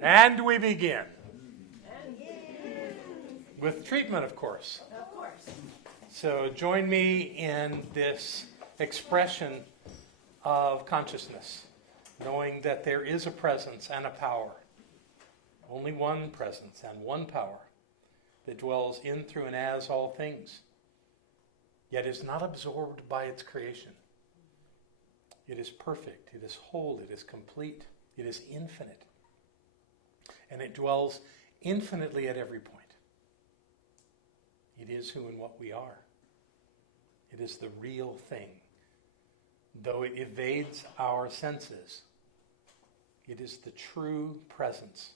And we begin. With treatment, of course. Of course. So join me in this expression of consciousness, knowing that there is a presence and a power. Only one presence and one power that dwells in, through, and as all things, yet is not absorbed by its creation. It is perfect, it is whole, it is complete, it is infinite. And it dwells infinitely at every point. It is who and what we are. It is the real thing. Though it evades our senses, it is the true presence,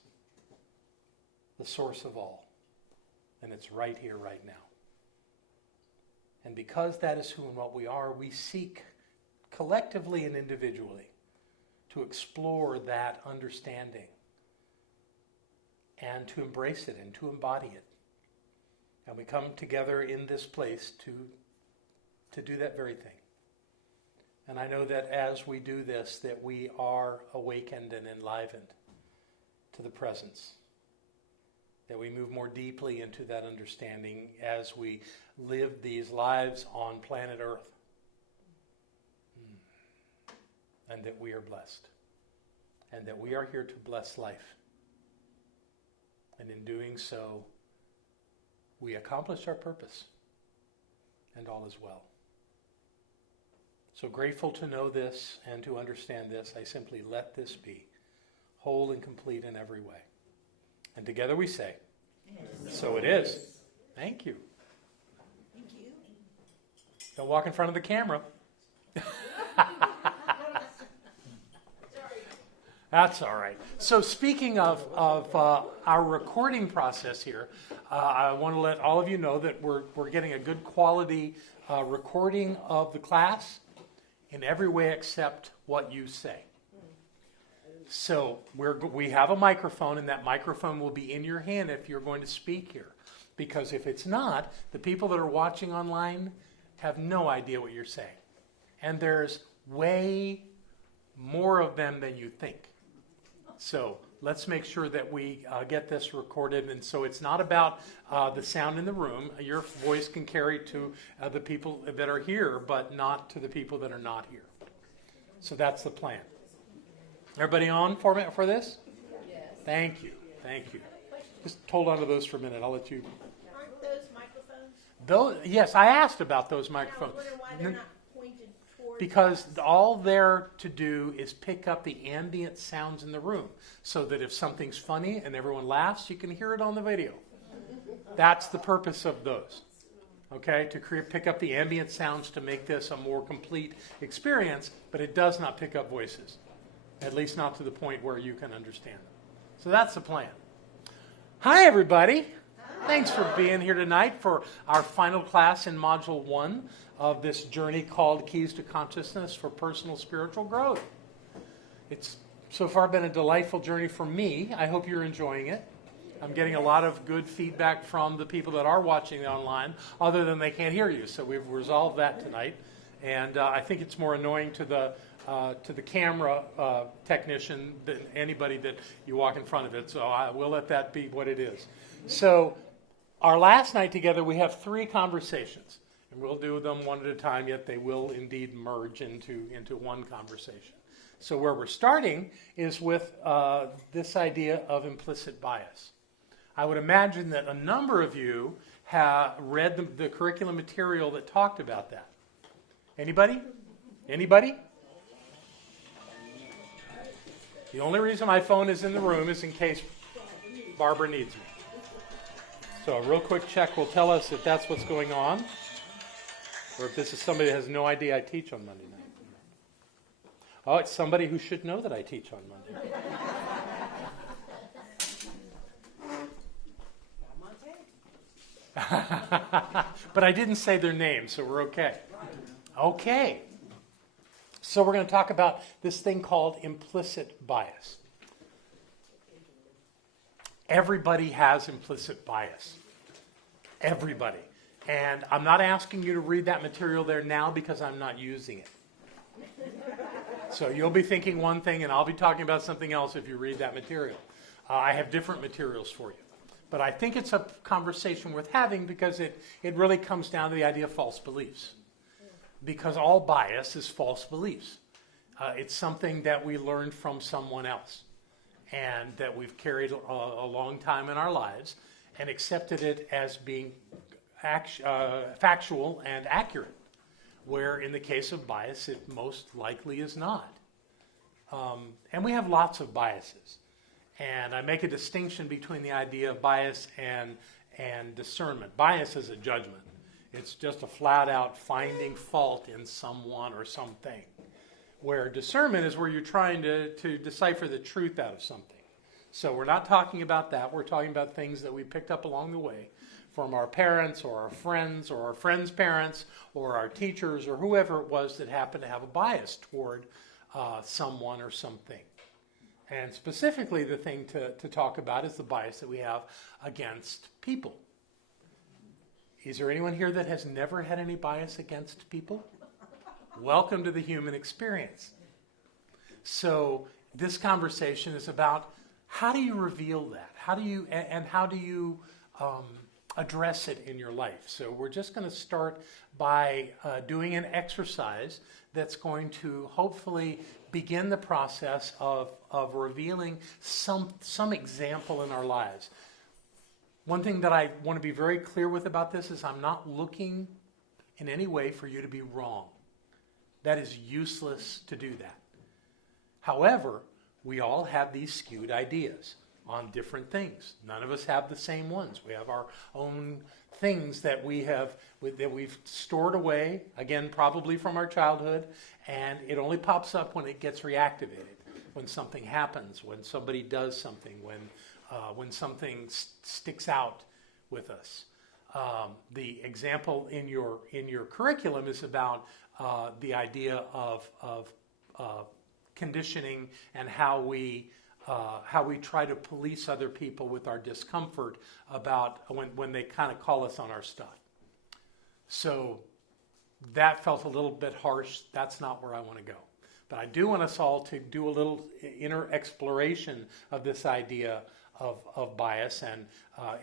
the source of all. And it's right here, right now. And because that is who and what we are, we seek collectively and individually to explore that understanding and to embrace it and to embody it. And we come together in this place to do that very thing. And I know that as we do this, that we are awakened and enlivened to the presence. That we move more deeply into that understanding as we live these lives on planet Earth. And that we are blessed. And that we are here to bless life. And in doing so, we accomplish our purpose. And all is well. So grateful to know this and to understand this, I simply let this be whole and complete in every way. And together we say, yes. So it is. Thank you. Thank you. Don't walk in front of the camera. That's all right. So speaking of our recording process here, I want to let all of you know that we're getting a good quality recording of the class in every way except what you say. So we have a microphone, and that microphone will be in your hand if you're going to speak here. Because if it's not, the people that are watching online have no idea what you're saying. And there's way more of them than you think. So let's make sure that we get this recorded. And so it's not about the sound in the room. Your voice can carry to the people that are here, but not to the people that are not here. So that's the plan. Everybody on for this? Yes. Thank you. Thank you. Just hold on to those for a minute. I'll let you. Aren't those microphones? Yes, I asked about those microphones. I was wondering why they're not pointed towards Because us. all they're to do is pick up the ambient sounds in the room so that if something's funny and everyone laughs, you can hear it on the video. That's the purpose of those. Okay, to pick up the ambient sounds to make this a more complete experience, but it does not pick up voices. At least not to the point where you can understand them. So that's the plan. Hi, everybody. Hi. Thanks for being here tonight for our final class in Module 1 of this journey called Keys to Consciousness for Personal Spiritual Growth. It's so far been a delightful journey for me. I hope you're enjoying it. I'm getting a lot of good feedback from the people that are watching online, other than they can't hear you. So we've resolved that tonight. And I think it's more annoying to the camera technician than anybody that you walk in front of it. So I will let that be what it is. So our last night together, we have 3 conversations. And we'll do them one at a time, yet they will indeed merge into one conversation. So where we're starting is with this idea of implicit bias. I would imagine that a number of you have read the curriculum material that talked about that. Anybody? Anybody? The only reason my phone is in the room is in case Barbara needs me. So a real quick check will tell us if that's what's going on, or if this is somebody that has no idea I teach on Monday night. Oh, it's somebody who should know that I teach on Monday. But I didn't say their name, so we're okay. Okay. So we're going to talk about this thing called implicit bias. Everybody has implicit bias. Everybody. And I'm not asking you to read that material there now because I'm not using it. So you'll be thinking one thing and I'll be talking about something else if you read that material. I have different materials for you. But I think it's a conversation worth having because it really comes down to the idea of false beliefs. Because all bias is false beliefs. It's something that we learned from someone else and that we've carried a long time in our lives and accepted it as being factual and accurate, where in the case of bias, it most likely is not. And we have lots of biases. And I make a distinction between the idea of bias and discernment. Bias is a judgment. It's just a flat-out finding fault in someone or something. Where discernment is where you're trying to decipher the truth out of something. So we're not talking about that. We're talking about things that we picked up along the way from our parents or our friends' parents or our teachers or whoever it was that happened to have a bias toward someone or something. And specifically the thing to talk about is the bias that we have against people. Is there anyone here that has never had any bias against people? Welcome to the human experience. So this conversation is about how do you reveal that? How do you address it in your life? So we're just going to start by doing an exercise that's going to hopefully begin the process of revealing some example in our lives. One thing that I want to be very clear with about this is I'm not looking in any way for you to be wrong. That is useless to do that. However, we all have these skewed ideas on different things. None of us have the same ones. We have our own things that we've stored away, again, probably from our childhood, and it only pops up when it gets reactivated, when something happens, when somebody does something, when something sticks out with us. The example in your curriculum is about the idea of conditioning and how we try to police other people with our discomfort about when they kind of call us on our stuff. So that felt a little bit harsh. That's not where I want to go. But I do want us all to do a little inner exploration of this idea of bias. And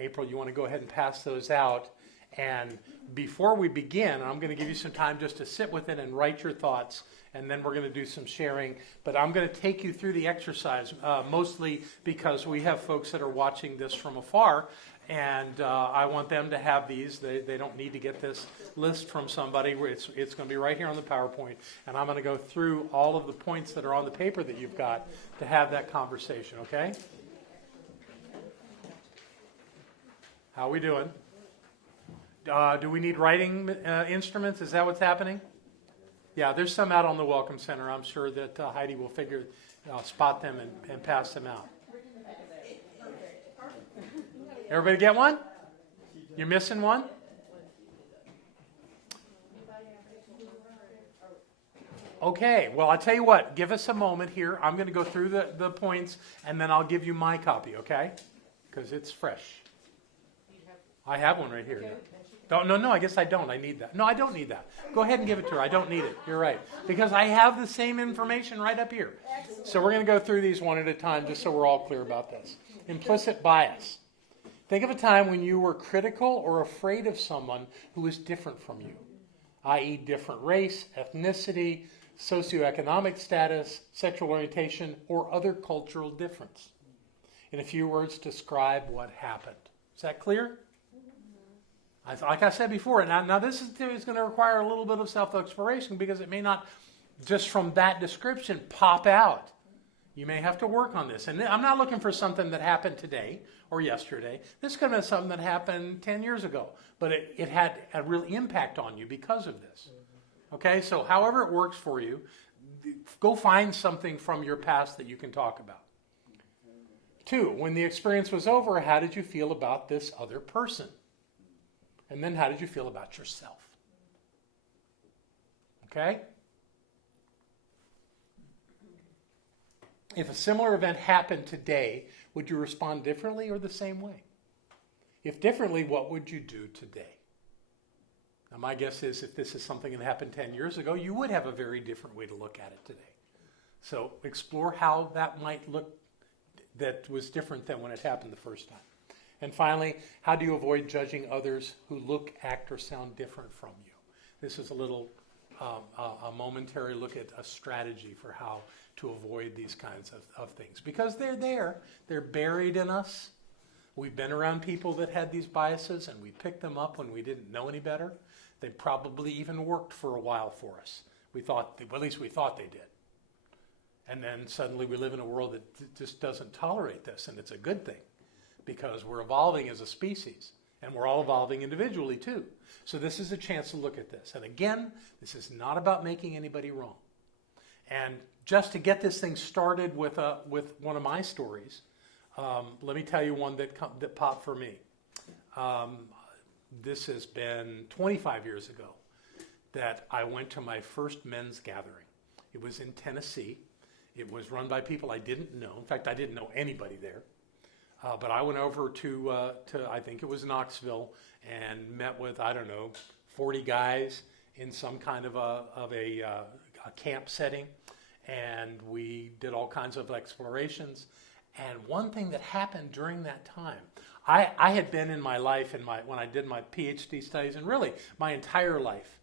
April, you want to go ahead and pass those out. And before we begin, I'm going to give you some time just to sit with it and write your thoughts, and then we're going to do some sharing. But I'm going to take you through the exercise, mostly because we have folks that are watching this from afar, and I want them to have these. They don't need to get this list from somebody. It's going to be right here on the PowerPoint, and I'm going to go through all of the points that are on the paper that you've got to have that conversation, okay? How are we doing? Do we need writing instruments? Is that what's happening? Yeah, there's some out on the Welcome Center. I'm sure that Heidi will spot them and pass them out. Everybody get one? You're missing one? Okay, well, I'll tell you what. Give us a moment here. I'm going to go through the points, and then I'll give you my copy, okay? Because it's fresh. I have one right here. No, I guess I don't. I need that. No, I don't need that. Go ahead and give it to her. I don't need it. You're right. Because I have the same information right up here. So we're going to go through these one at a time just so we're all clear about this. Implicit bias. Think of a time when you were critical or afraid of someone who is different from you, i.e. different race, ethnicity, socioeconomic status, sexual orientation, or other cultural difference. In a few words, describe what happened. Is that clear? Like I said before, now this is going to require a little bit of self-exploration because it may not, just from that description, pop out. You may have to work on this. And I'm not looking for something that happened today or yesterday. This could have been something that happened 10 years ago, but it had a real impact on you because of this. Okay, so however it works for you, go find something from your past that you can talk about. 2, when the experience was over, how did you feel about this other person? And then how did you feel about yourself? Okay? If a similar event happened today, would you respond differently or the same way? If differently, what would you do today? Now, my guess is if this is something that happened 10 years ago, you would have a very different way to look at it today. So explore how that might look that was different than when it happened the first time. And finally, how do you avoid judging others who look, act, or sound different from you? This is a little a momentary look at a strategy for how to avoid these kinds of things. Because they're there. They're buried in us. We've been around people that had these biases, and we picked them up when we didn't know any better. They probably even worked for a while for us. Well, at least we thought they did. And then suddenly we live in a world that just doesn't tolerate this, and it's a good thing because we're evolving as a species, and we're all evolving individually too. So this is a chance to look at this. And again, this is not about making anybody wrong. And just to get this thing started with one of my stories, let me tell you one that popped for me. This has been 25 years ago that I went to my first men's gathering. It was in Tennessee. It was run by people I didn't know. In fact, I didn't know anybody there. But I went over to I think it was Knoxville, and met with, 40 guys in some kind of a camp setting. And we did all kinds of explorations. And one thing that happened during that time, I had been in my life, when I did my PhD studies, and really my entire life,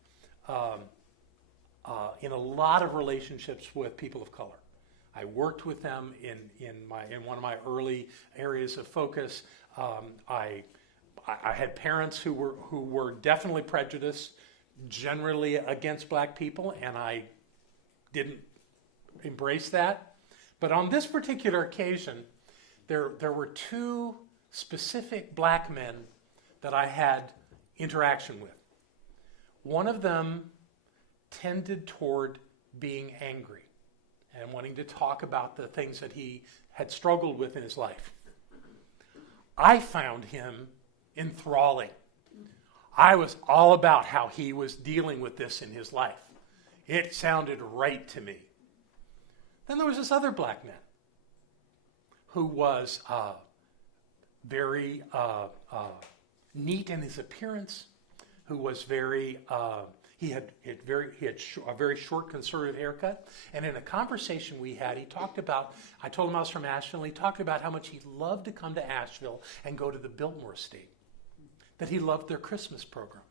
in a lot of relationships with people of color. I worked with them in one of my early areas of focus. I had parents who were definitely prejudiced, generally against black people, and I didn't embrace that. But on this particular occasion, there were two specific black men that I had interaction with. One of them tended toward being angry and wanting to talk about the things that he had struggled with in his life. I found him enthralling. I was all about how he was dealing with this in his life. It sounded right to me. Then there was this other black man who was very neat in his appearance, who was he had a very short conservative haircut. And in a conversation we had, I told him I was from Asheville, and he talked about how much he loved to come to Asheville and go to the Biltmore Estate, that he loved their Christmas program,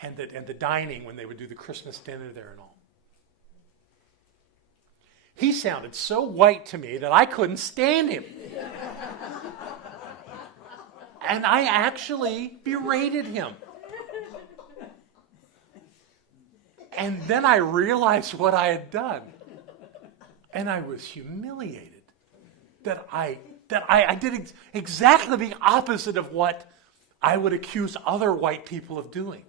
and the dining when they would do the Christmas dinner there and all. He sounded so white to me that I couldn't stand him. And I actually berated him. And then I realized what I had done. And I was humiliated that I did exactly the opposite of what I would accuse other white people of doing.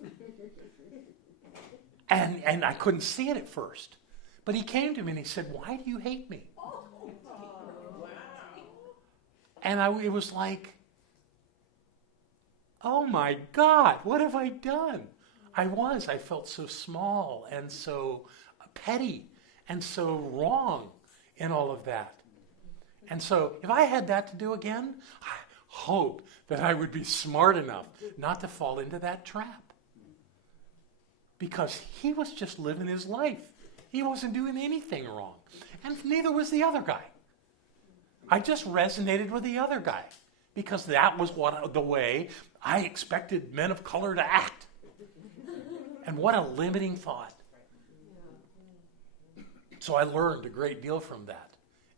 And I couldn't see it at first. But he came to me and he said, "Why do you hate me?" And it was like, oh my God, what have I done? I felt so small and so petty and so wrong in all of that. And so if I had that to do again, I hope that I would be smart enough not to fall into that trap. Because he was just living his life. He wasn't doing anything wrong. And neither was the other guy. I just resonated with the other guy because that was the way I expected men of color to act. And what a limiting thought. So I learned a great deal from that.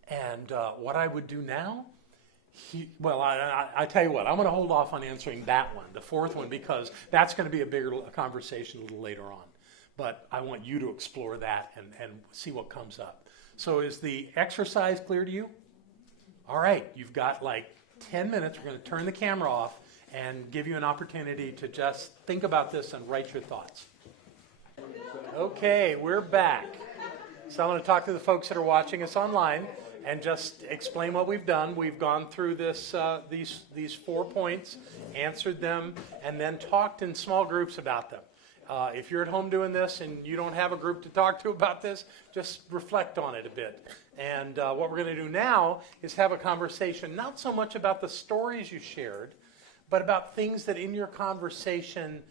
And what I would do now, I tell you what, I'm going to hold off on answering that one, the fourth one, because that's going to be a bigger conversation a little later on. But I want you to explore that and see what comes up. So is the exercise clear to you? All right, you've got like 10 minutes. We're going to turn the camera off and give you an opportunity to just think about this and write your thoughts. Okay, we're back. So I'm going to talk to the folks that are watching us online and just explain what we've done. We've gone through these 4 points, answered them, and then talked in small groups about them. If you're at home doing this and you don't have a group to talk to about this, just reflect on it a bit. And what we're going to do now is have a conversation, not so much about the stories you shared, but about things that in your conversation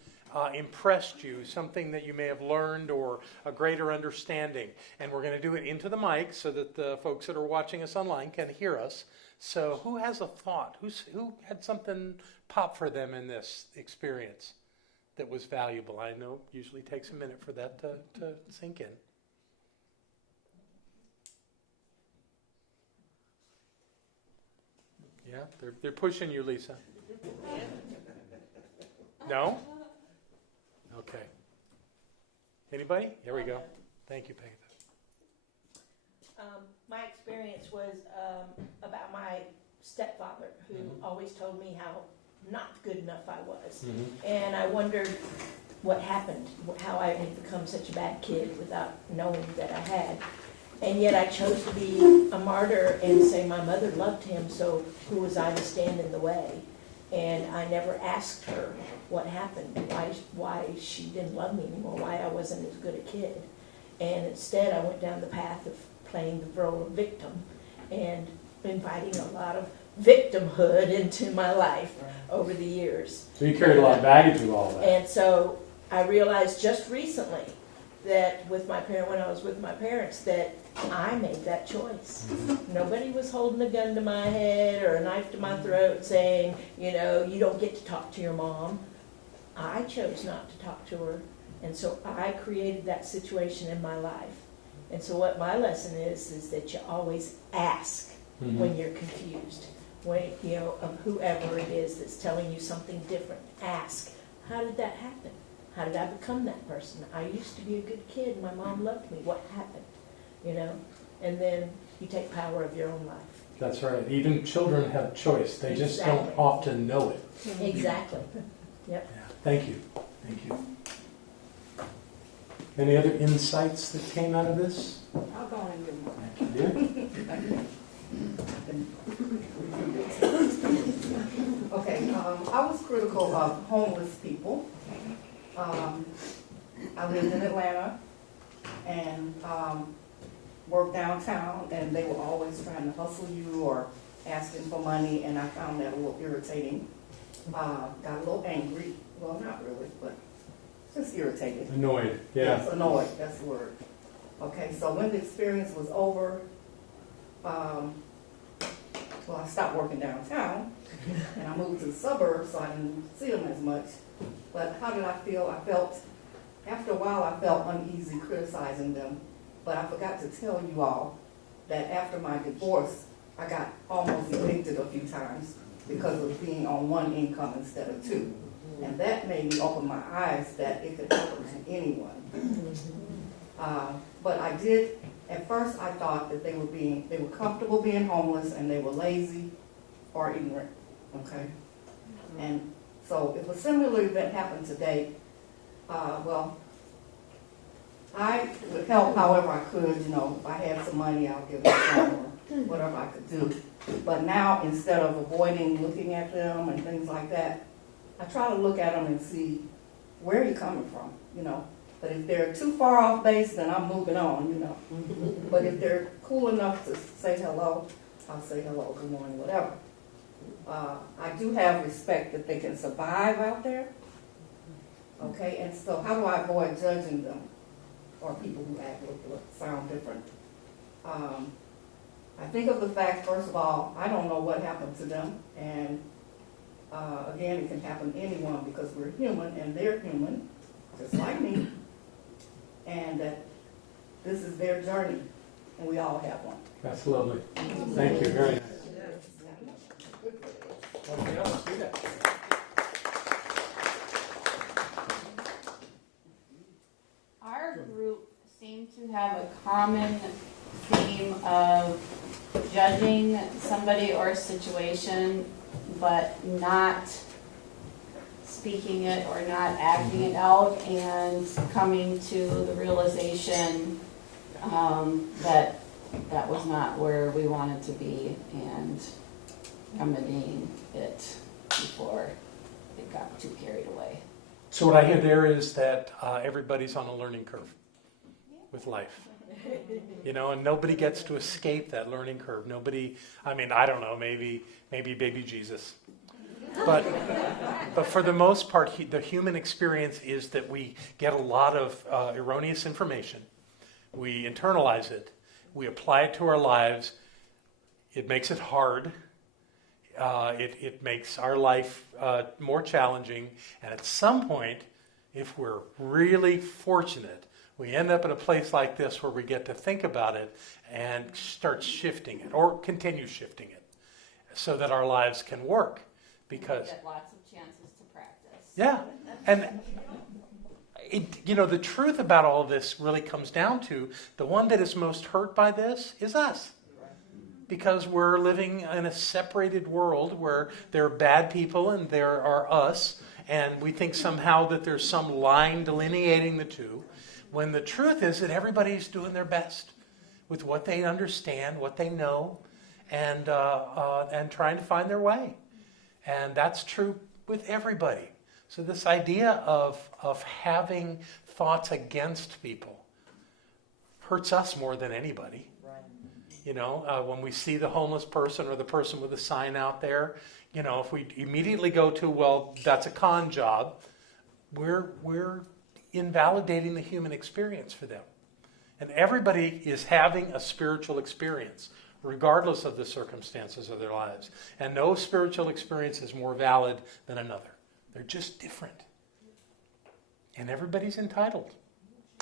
impressed you, something that you may have learned or a greater understanding. And we're going to do it into the mic so that the folks that are watching us online can hear us. So who has a thought? Who had something pop for them in this experience that was valuable? I know it usually takes a minute for that to sink in. Yeah, they're pushing you, Lisa. No? Okay. Anybody? Here we go. Thank you, Peggy. My experience was about my stepfather, who always told me how not good enough I was. And I wondered what happened, how I had become such a bad kid without knowing that I had. And yet I chose to be a martyr and say my mother loved him, so who was I to stand in the way? And I never asked her what happened, why she didn't love me anymore, why I wasn't as good a kid. And instead I went down the path of playing the role of victim and inviting a lot of victimhood into my life over the years. So you carried a lot of baggage with all that. And so I realized just recently that when I was with my parents, that I made that choice. Nobody was holding a gun to my head or a knife to my throat saying, you don't get to talk to your mom. I chose not to talk to her. And so I created that situation in my life. And so what my lesson is that you always ask when you're confused. When, of whoever it is that's telling you something different, ask, how did that happen? How did I become that person? I used to be a good kid. My mom loved me. What happened? And then you take power of your own life. That's right. Even children have choice. They just don't often know it. Exactly. Yep. Yeah. Thank you. Thank you. Any other insights that came out of this? I'll go and do more. Thank you, dear. Okay, I was critical of homeless people. I lived in Atlanta and worked downtown, and they were always trying to hustle you or asking for money, and I found that a little irritating. Got a little angry. Well, not really, but just irritated. Annoyed. Yeah. Yes, annoyed, that's the word. Okay, so when the experience was over, I stopped working downtown, and I moved to the suburbs, so I didn't see them as much. But how did I feel? After a while, I felt uneasy criticizing them. But I forgot to tell you all that after my divorce, I got almost evicted a few times because of being on one income instead of two. And that made me open my eyes that it could happen to anyone. But I did, at first I thought that they were comfortable being homeless and they were lazy or ignorant, okay? And so if a similar event happened today, I would help however I could, if I had some money, I'll give them some or whatever I could do. But now, instead of avoiding looking at them and things like that, I try to look at them and see where you're coming from, But if they're too far off base, then I'm moving on, But if they're cool enough to say hello, I'll say hello, good morning, whatever. I do have respect that they can survive out there. Okay, and so how do I avoid judging them or people who act or sound different? I think of the fact, first of all, I don't know what happened to them, and again, it can happen to anyone because we're human and they're human, just like me, and that this is their journey, and we all have one. That's lovely. Thank you. Very nice. Okay, let's do that. Our group seemed to have a common theme of judging somebody or a situation, but not speaking it or not acting it out, and coming to the realization that that was not where we wanted to be, and remedying it before it got too carried away. So what I hear there is that everybody's on a learning curve with life. And nobody gets to escape that learning curve. Nobody, I don't know, maybe baby Jesus. But for the most part, the human experience is that we get a lot of erroneous information. We internalize it. We apply it to our lives. It makes it hard. It makes our life more challenging. And at some point, if we're really fortunate, we end up in a place like this where we get to think about it and start shifting it or continue shifting it so that our lives can work. Because we get lots of chances to practice. yeah, and the truth about all of this really comes down to the one that is most hurt by this is us. Because we're living in a separated world where there are bad people and there are us, and we think somehow that there's some line delineating the two, when the truth is that everybody's doing their best with what they understand, what they know, and trying to find their way. And that's true with everybody. So this idea of having thoughts against people hurts us more than anybody. When we see the homeless person or the person with a sign out there, if we immediately go to, well, that's a con job, we're invalidating the human experience for them. And everybody is having a spiritual experience, regardless of the circumstances of their lives. And no spiritual experience is more valid than another. They're just different. And everybody's entitled.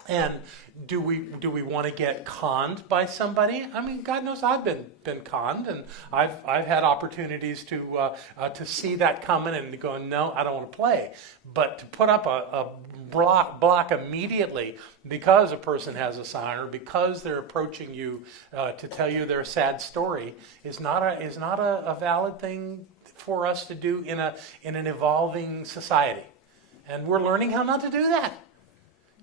And do we want to get conned by somebody? I mean, God knows I've been conned, and I've had opportunities to see that coming and to go, no, I don't want to play. But to put up a block immediately because a person has a sign or because they're approaching you to tell you their sad story is not a valid thing for us to do in an evolving society. And we're learning how not to do that.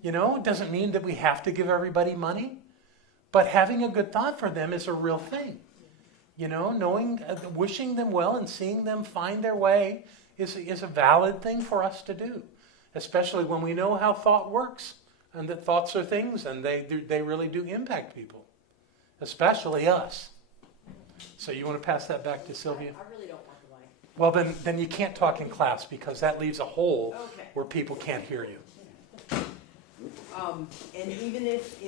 It doesn't mean that we have to give everybody money, but having a good thought for them is a real thing. Knowing, wishing them well and seeing them find their way is a valid thing for us to do, especially when we know how thought works and that thoughts are things and they really do impact people, especially us. So you want to pass that back to Sylvia? I really don't want the mic. Well, then you can't talk in class because that leaves a hole Okay. where people can't hear you. And even if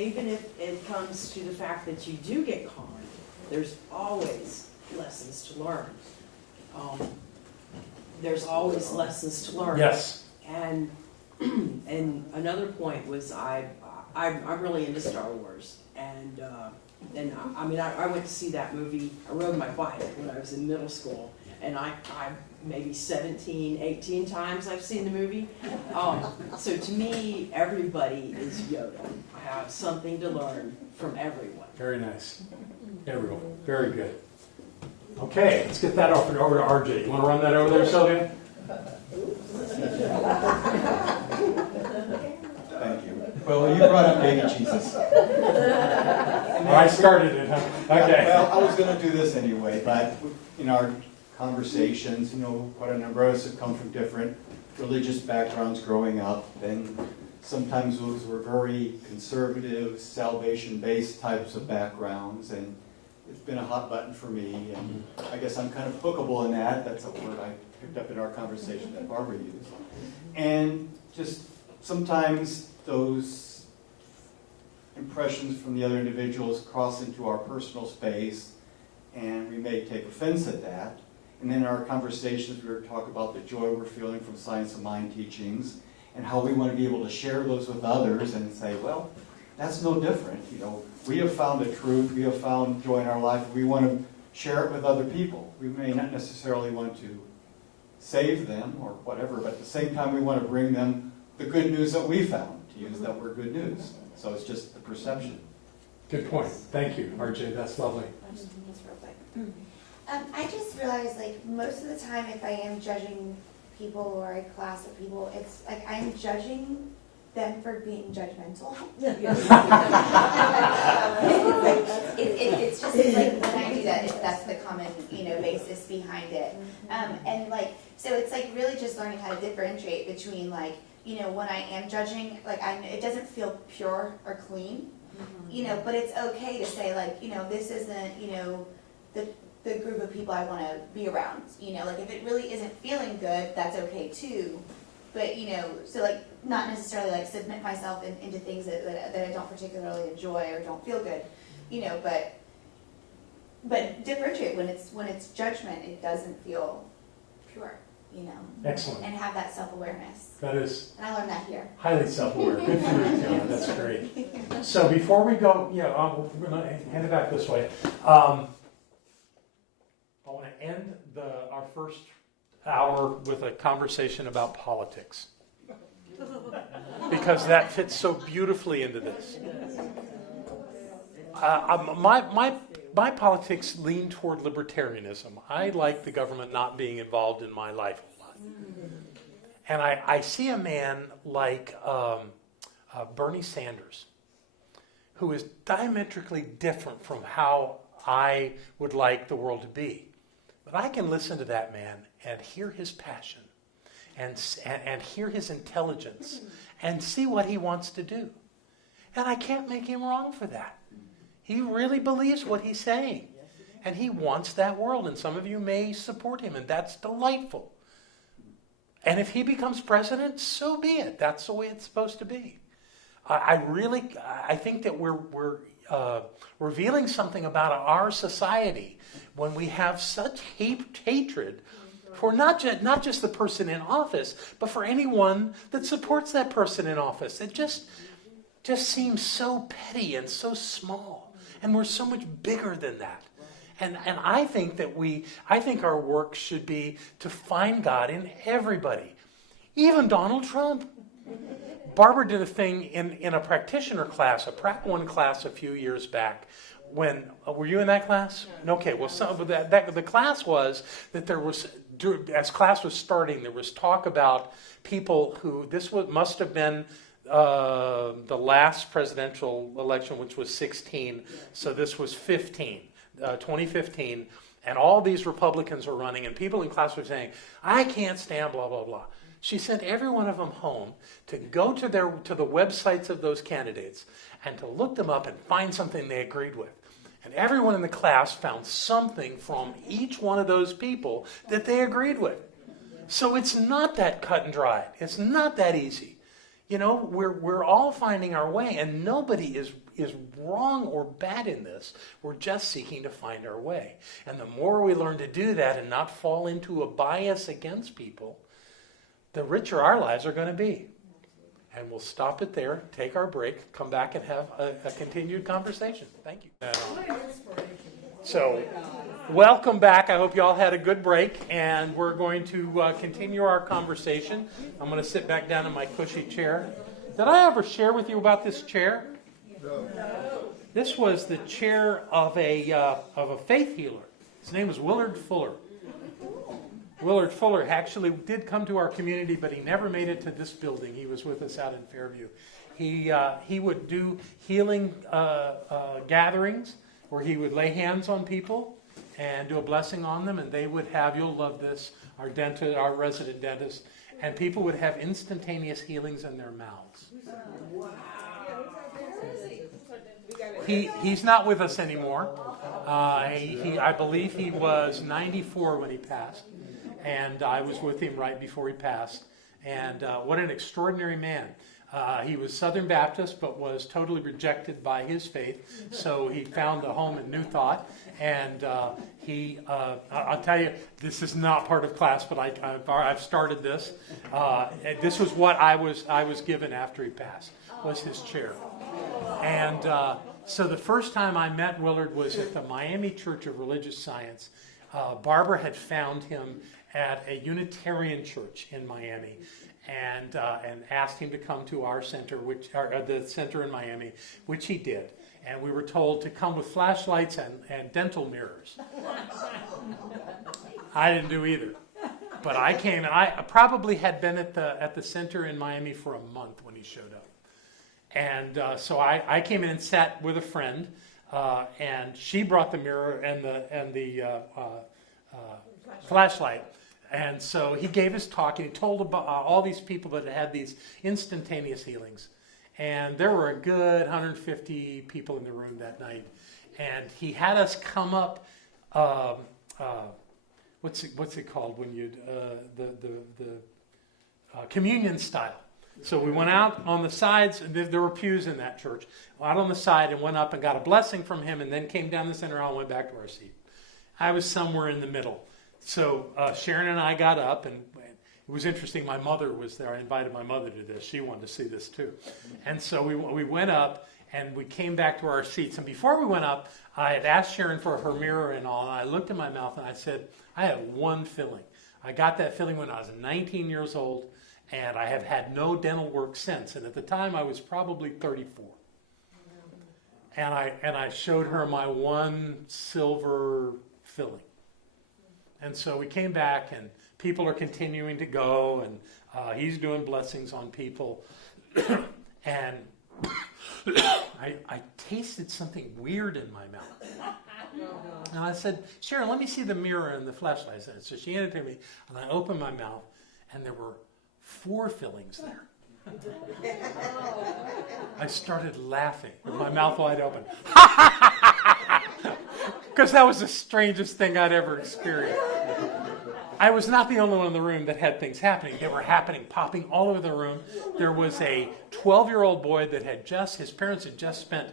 it comes to the fact that you do get conned, there's always lessons to learn. There's always lessons to learn. Yes. And another point was I'm really into Star Wars, and I went to see that movie. I rode my bike when I was in middle school, and I maybe 17, 18 times I've seen the movie. So to me, everybody is Yoda. I have something to learn from everyone. Very nice. Everyone. Very good. Okay, let's get that over to RJ. You want to run that over there, Sylvia? Thank you. Well, you brought up baby Jesus. I started it, huh? Okay. Well, I was going to do this anyway, but in our conversations, quite a number of us have come from different religious backgrounds growing up, and sometimes those were very conservative, salvation-based types of backgrounds, and it's been a hot button for me, and I guess I'm kind of hookable in that. That's a word I picked up in our conversation that Barbara used. And just sometimes those impressions from the other individuals cross into our personal space, and we may take offense at that. And then in our conversations, we were talking about the joy we're feeling from Science of Mind teachings and how we want to be able to share those with others and say, well, that's no different. We have found a truth. We have found joy in our life. We want to share it with other people. We may not necessarily want to save them or whatever, but at the same time, we want to bring them the good news that we found, to use that word good news. So it's just the perception. Good point. Thank you, RJ. That's lovely. I just realized, most of the time, if I am judging people or a class of people, it's like I'm judging them for being judgmental. It's just like when I do that, that's the common, basis behind it. So it's really just learning how to differentiate between when I am judging, it doesn't feel pure or clean, but it's okay to say this isn't, the group of people I want to be around. You know, like if it really isn't feeling good, that's okay too. But you know, so like not necessarily like submit myself into things that I don't particularly enjoy or don't feel good. You know, but differentiate when it's judgment. It doesn't feel pure. You know. Excellent. And have that self-awareness. That is And I learned that here. highly self-aware. Good for you, Tiana. That's great. So before we go, we're going to hand it back this way. I want to end our first hour with a conversation about politics. Because that fits so beautifully into this. My politics lean toward libertarianism. I like the government not being involved in my life a lot. And I see a man like Bernie Sanders, who is diametrically different from how I would like the world to be. But I can listen to that man and hear his passion and hear his intelligence and see what he wants to do. And I can't make him wrong for that. He really believes what he's saying. And he wants that world. And some of you may support him, and that's delightful. And if he becomes president, so be it. That's the way it's supposed to be. I think that we're revealing something about our society when we have such hatred for not just the person in office, but for anyone that supports that person in office. It just seems so petty and so small. And we're so much bigger than that. And I think our work should be to find God in everybody, even Donald Trump. Barbara did a thing in a practitioner class, a Prac 1 class a few years back. When were you in that class? Okay, well, the class was that there was, as class was starting, there was talk about people who must have been the last presidential election, which was 16. So this was 2015, and all these Republicans were running, and people in class were saying, "I can't stand blah blah blah." She sent every one of them home to go to the websites of those candidates and to look them up and find something they agreed with. And everyone in the class found something from each one of those people that they agreed with. So it's not that cut and dried. It's not that easy. You know, we're all finding our way, and nobody is wrong or bad in this. We're just seeking to find our way. And the more we learn to do that and not fall into a bias against people, the richer our lives are going to be. And we'll stop it there, take our break, come back and have a continued conversation. Thank you. So, welcome back. I hope you all had a good break, and we're going to continue our conversation. I'm going to sit back down in my cushy chair. Did I ever share with you about this chair? No. This was the chair of a faith healer. His name was Willard Fuller. Willard Fuller actually did come to our community, but he never made it to this building. He was with us out in Fairview. He would do healing gatherings where he would lay hands on people and do a blessing on them, and they would have, you'll love this, our resident dentist, and people would have instantaneous healings in their mouths. He's not with us anymore. I believe he was 94 when he passed, and I was with him right before he passed. And what an extraordinary man. He was Southern Baptist, but was totally rejected by his faith. So he found a home in New Thought, and I'll tell you, this is not part of class, but I've started this. This was what I was given after he passed, was his chair. And so the first time I met Willard was at the Miami Church of Religious Science. Barbara had found him at a Unitarian church in Miami, and asked him to come to our center, the center in Miami, which he did. And we were told to come with flashlights and dental mirrors. I didn't do either. But I came, and I probably had been at the center in Miami for a month when he showed up. And so I came in and sat with a friend, and she brought the mirror and the flashlight. And so he gave his talk, and he told about all these people that had these instantaneous healings. And there were a good 150 people in the room that night. And he had us come up what's it called when you communion style. So we went out on the sides, and there were pews in that church, out on the side, and went up and got a blessing from him, and then came down the center aisle and went back to our seat. I was somewhere in the middle. So Sharon and I got up, and it was interesting. My mother was there. I invited my mother to this. She wanted to see this too. And so we went up, and we came back to our seats. And before we went up, I had asked Sharon for her mirror and all, and I looked in my mouth, and I said, I have one filling. I got that filling when I was 19 years old, and I have had no dental work since. And at the time, I was probably 34. And I showed her my one silver filling. And so we came back, and people are continuing to go, and he's doing blessings on people. And I tasted something weird in my mouth. And I said, Sharon, let me see the mirror and the flashlight. So she handed it to me, and I opened my mouth, and there were 4 fillings there. I started laughing with my mouth wide open. Because that was the strangest thing I'd ever experienced. I was not the only one in the room that had things happening. They were happening, popping all over the room. There was a 12-year-old boy that his parents had just spent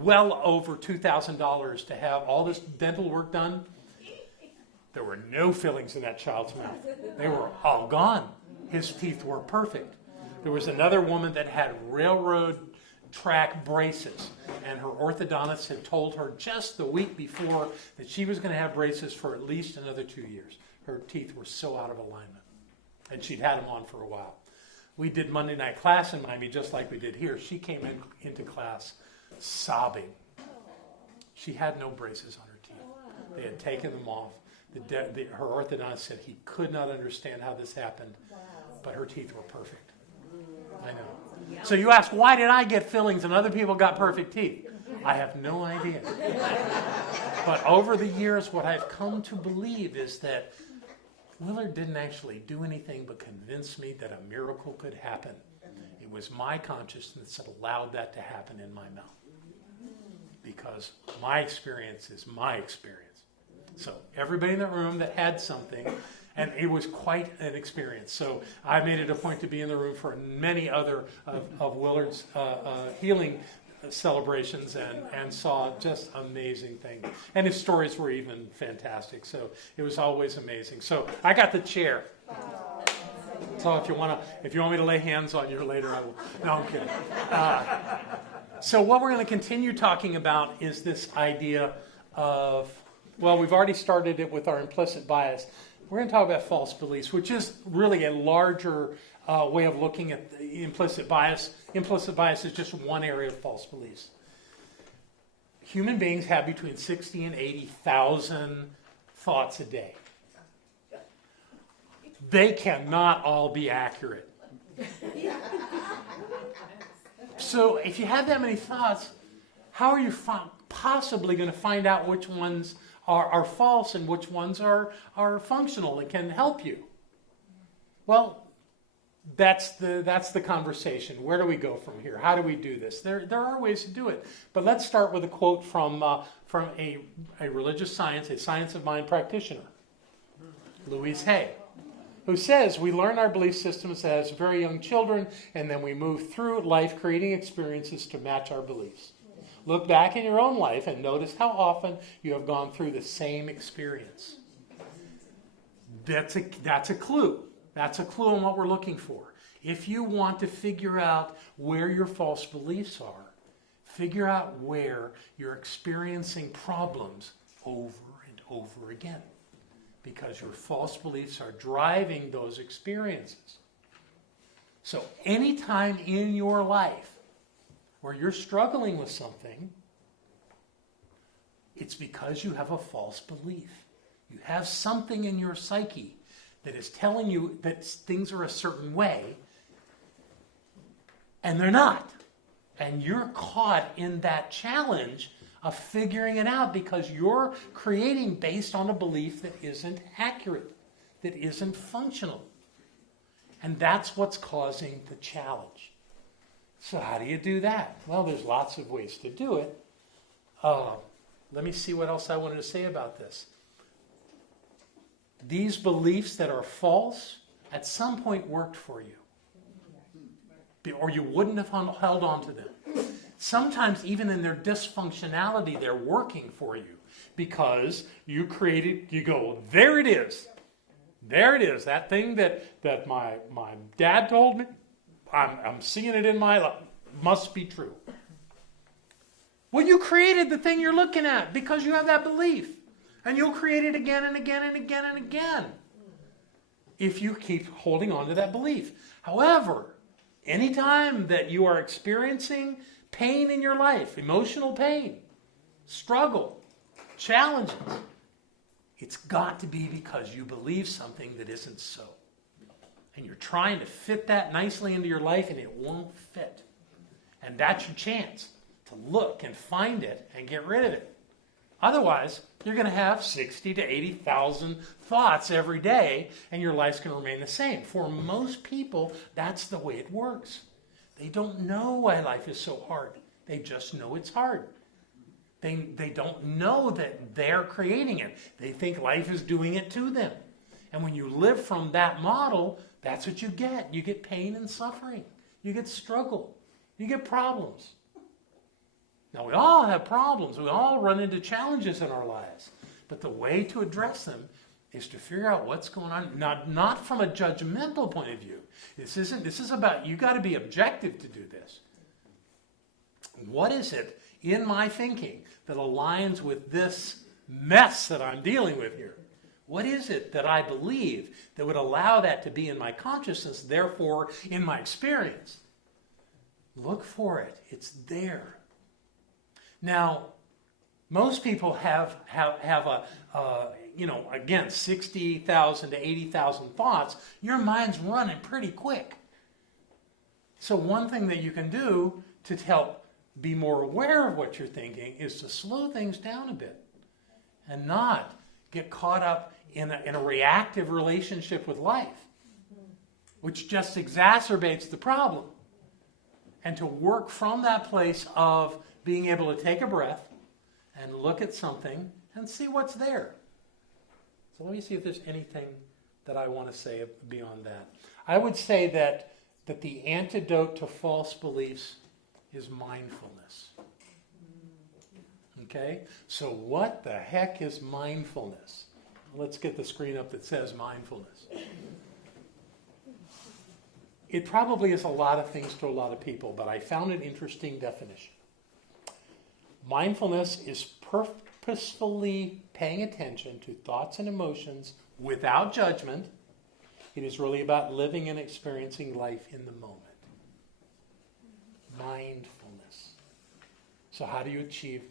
well over $2,000 to have all this dental work done. There were no fillings in that child's mouth. They were all gone. His teeth were perfect. There was another woman that had railroad track braces, and her orthodontist had told her just the week before that she was going to have braces for at least another 2 years. Her teeth were so out of alignment, and she'd had them on for a while. We did Monday night class in Miami just like we did here. She came into class sobbing. She had no braces on her teeth. They had taken them off. Her orthodontist said he could not understand how this happened, but her teeth were perfect. I know. So you ask, why did I get fillings and other people got perfect teeth? I have no idea. But over the years, what I've come to believe is that Willard didn't actually do anything but convince me that a miracle could happen. It was my consciousness that allowed that to happen in my mouth. Because my experience is my experience. So everybody in the room that had something, and it was quite an experience. So I made it a point to be in the room for many other of Willard's healing celebrations and saw just amazing things. And his stories were even fantastic. So it was always amazing. So I got the chair. So if you want me to lay hands on you later, I will. No, I'm kidding. So what we're going to continue talking about is this idea of, well, we've already started it with our implicit bias. We're going to talk about false beliefs, which is really a larger way of looking at the implicit bias. Implicit bias is just one area of false beliefs. Human beings have between 60 and 80,000 thoughts a day. They cannot all be accurate. So if you have that many thoughts, how are you possibly going to find out which ones are false and which ones are functional and can help you? Well, that's the conversation. Where do we go from here? How do we do this? There are ways to do it. But let's start with a quote from a religious science, a science of mind practitioner, Louise Hay, who says, we learn our belief systems as very young children, and then we move through life creating experiences to match our beliefs. Look back in your own life and notice how often you have gone through the same experience. That's a clue. That's a clue on what we're looking for. If you want to figure out where your false beliefs are, figure out where you're experiencing problems over and over again. Because your false beliefs are driving those experiences. So anytime in your life where you're struggling with something, it's because you have a false belief. You have something in your psyche that is telling you that things are a certain way, and they're not. And you're caught in that challenge of figuring it out because you're creating based on a belief that isn't accurate, that isn't functional. And that's what's causing the challenge. So how do you do that? Well, there's lots of ways to do it. Let me see what else I wanted to say about this. these beliefs that are false at some point worked for you. Or you wouldn't have held on to them. Sometimes even in their dysfunctionality, they're working for you because you go, there it is. There it is. That thing that my dad told me, I'm seeing it in my life. Must be true. Well, you created the thing you're looking at because you have that belief. And you'll create it again and again and again and again if you keep holding on to that belief. However, anytime that you are experiencing pain in your life, emotional pain, struggle, challenges, it's got to be because you believe something that isn't so. And you're trying to fit that nicely into your life and it won't fit. And that's your chance to look and find it and get rid of it. Otherwise, you're going to have 60 to 80,000 thoughts every day and your life's going to remain the same. For most people, that's the way it works. They don't know why life is so hard. They just know it's hard. They don't know that they're creating it. They think life is doing it to them. And when you live from that model, that's what you get. You get pain and suffering. You get struggle. You get problems. Now, we all have problems. We all run into challenges in our lives. But the way to address them is to figure out what's going on, not from a judgmental point of view. This is about, you got to be objective to do this. What is it in my thinking that aligns with this mess that I'm dealing with here? What is it that I believe that would allow that to be in my consciousness, therefore in my experience? Look for it. It's there. Now, most people have again, 60,000 to 80,000 thoughts. Your mind's running pretty quick. So one thing that you can do to help be more aware of what you're thinking is to slow things down a bit and not get caught up in a reactive relationship with life, which just exacerbates the problem. And to work from that place of being able to take a breath and look at something and see what's there. So let me see if there's anything that I want to say beyond that. I would say that the antidote to false beliefs is mindfulness. Okay? So what the heck is mindfulness? Let's get the screen up that says mindfulness. It probably is a lot of things to a lot of people, but I found an interesting definition. Mindfulness is purposefully paying attention to thoughts and emotions without judgment. It is really about living and experiencing life in the moment. Mindfulness. So how do you achieve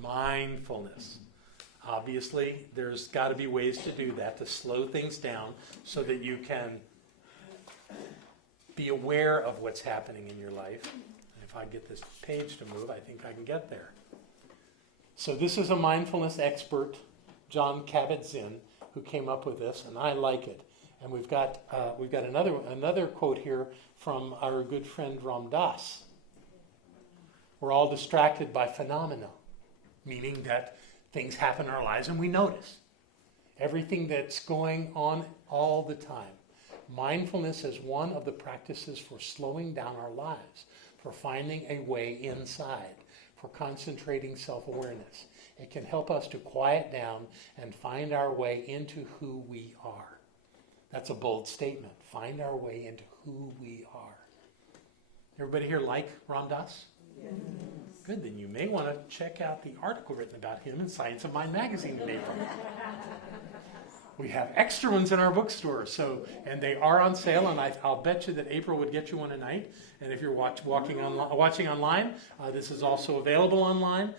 mindfulness? Obviously, there's got to be ways to do that, to slow things down so that you can be aware of what's happening in your life. And if I get this page to move, I think I can get there. So this is a mindfulness expert, John Kabat-Zinn, who came up with this, and I like it. And we've got another quote here from our good friend Ram Dass. We're all distracted by phenomena, meaning that things happen in our lives and we notice everything that's going on all the time. Mindfulness is one of the practices for slowing down our lives, for finding a way inside, for concentrating self-awareness. It can help us to quiet down and find our way into who we are. That's a bold statement. Find our way into who we are. Everybody here like Ram Dass? Yes. Good, then you may want to check out the article written about him in Science of Mind magazine in April. We have extra ones in our bookstore, and they are on sale, and I'll bet you that April would get you one tonight. And if you're watching online, this is also available online.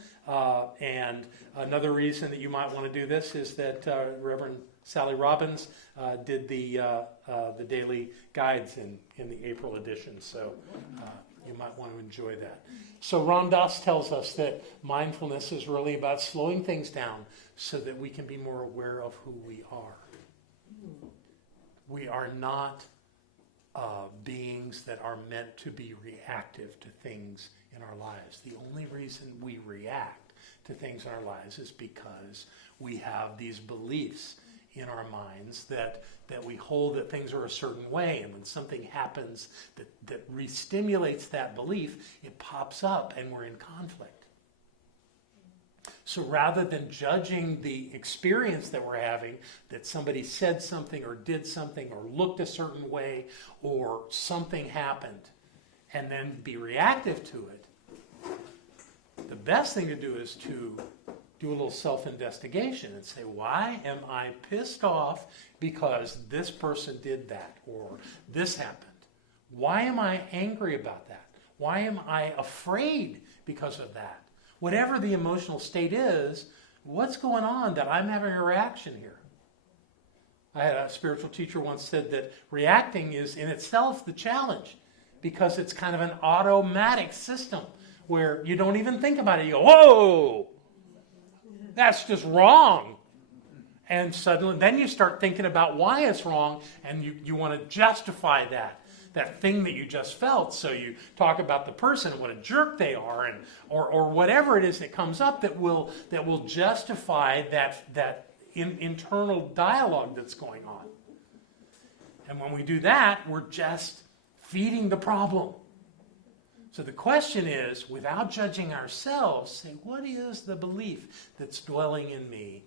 And another reason that you might want to do this is that Reverend Sally Robbins did the daily guides in the April edition, so you might want to enjoy that. So Ram Dass tells us that mindfulness is really about slowing things down so that we can be more aware of who we are. We are not beings that are meant to be reactive to things in our lives. The only reason we react to things in our lives is because we have these beliefs in our minds that we hold that things are a certain way, and when something happens that re-stimulates that belief, it pops up and we're in conflict. So rather than judging the experience that we're having, that somebody said something or did something or looked a certain way or something happened, and then be reactive to it, the best thing to do is to do a little self-investigation and say, why am I pissed off because this person did that or this happened? Why am I angry about that? Why am I afraid because of that? Whatever the emotional state is, what's going on that I'm having a reaction here? I had a spiritual teacher once said that reacting is in itself the challenge because it's kind of an automatic system where you don't even think about it. You go, whoa, that's just wrong. And suddenly, then you start thinking about why it's wrong, and you want to justify that thing that you just felt. So you talk about the person, what a jerk they are, and or whatever it is that comes up that will justify that internal dialogue that's going on. And when we do that, we're just feeding the problem. So the question is, without judging ourselves, say, what is the belief that's dwelling in me,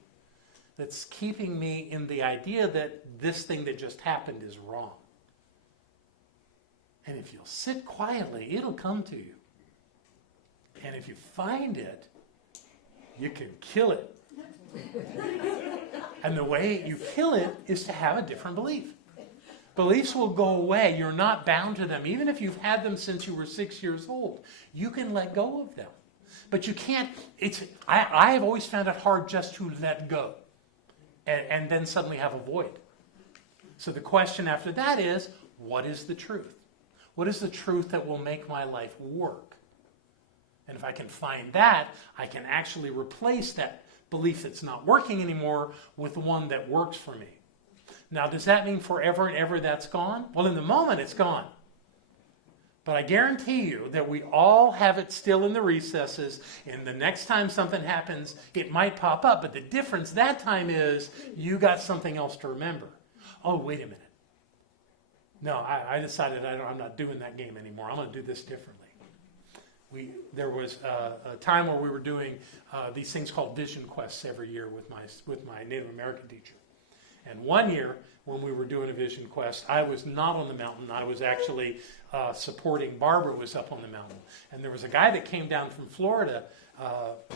that's keeping me in the idea that this thing that just happened is wrong? And if you'll sit quietly, it'll come to you. And if you find it, you can kill it. And the way you kill it is to have a different belief. Beliefs will go away. You're not bound to them. Even if you've had them since you were 6 years old, you can let go of them. But you can't, I have always found it hard just to let go and then suddenly have a void. So the question after that is, what is the truth? What is the truth that will make my life work? And if I can find that, I can actually replace that belief that's not working anymore with one that works for me. Now, does that mean forever and ever that's gone? Well, in the moment, it's gone. But I guarantee you that we all have it still in the recesses, and the next time something happens, it might pop up. But the difference that time is you got something else to remember. Oh, wait a minute. No, I decided I'm not doing that game anymore. I'm going to do this differently. There was a time where we were doing these things called vision quests every year with my Native American teacher. And one year, when we were doing a vision quest, I was not on the mountain. I was actually supporting Barbara was up on the mountain. And there was a guy that came down from Florida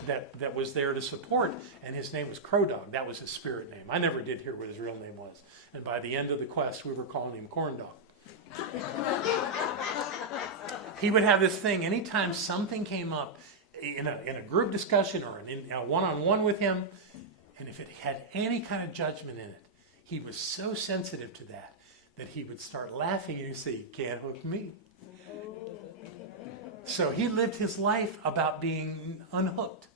that was there to support, and his name was Crow Dog. That was his spirit name. I never did hear what his real name was. And by the end of the quest, we were calling him Corn Dog. He would have this thing, anytime something came up in a group discussion or in a one-on-one with him, and if it had any kind of judgment in it, he was so sensitive to that he would start laughing and he'd say, "You can't hook me." So he lived his life about being unhooked